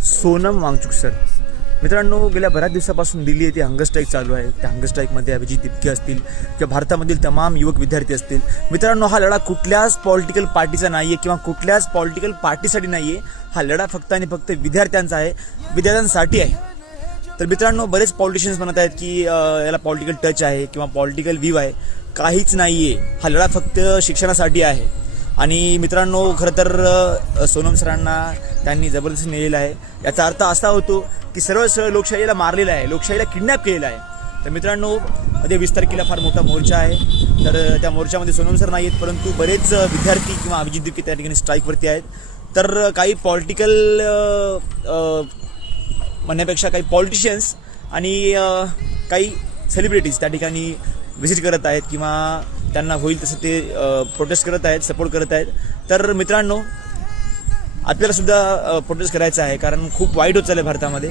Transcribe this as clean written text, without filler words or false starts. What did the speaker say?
Sonam Wangchuk sir. मित्रांनो, गेल्या बऱ्याच दिवसापासून दिल्ली येथे हंगर स्ट्राईक चालू आहे. त्या हंगर स्ट्राईकमध्ये अभिजित तिपके असतील किंवा भारतामधील तमाम युवक विद्यार्थी असतील. मित्रांनो, हा लढा कुठल्याच पॉलिटिकल पार्टीचा नाही आहे किंवा कुठल्याच पॉलिटिकल पार्टीसाठी नाही आहे. हा लढा फक्त आणि फक्त विद्यार्थ्यांचा आहे, विद्यार्थ्यांसाठी आहे. तर मित्रांनो, बरेच पॉलिटिशियन्स म्हणत आहेत की याला पॉलिटिकल टच आहे किंवा पॉलिटिकल व्ह्यू आहे. काहीच नाही आहे. हा लढा फक्त शिक्षणासाठी आहे. आणि मित्रांनो, खरं तर सोनम सरांना त्यांनी जबरदस्ती नेलेलं आहे. याचा अर्थ असा होतो की सरळ सरळ लोकशाहीला मारलेलं आहे, लोकशाहीला किडनॅप केलेलं आहे. तर मित्रांनो, मध्ये 20 तारखेला फार मोठा मोर्चा आहे. तर त्या मोर्चामध्ये सोनम सर नाही आहेत, परंतु बरेच विद्यार्थी किंवा अभिजित तिपके त्या ठिकाणी स्ट्राईकवरती आहेत. तर काही पॉलिटिकल म्हणण्यापेक्षा काही पॉलिटिशियन्स आणि काही सेलिब्रिटीज त्या ठिकाणी व्हिजिट करत आहेत किंवा त्यांना होईल तसं ते प्रोटेस्ट करत आहेत, सपोर्ट करत आहेत. तर मित्रांनो, आपल्याला सुद्धा प्रोटेस्ट करायचं आहे, कारण खूप वाईट होत चाललं आहे भारतामध्ये.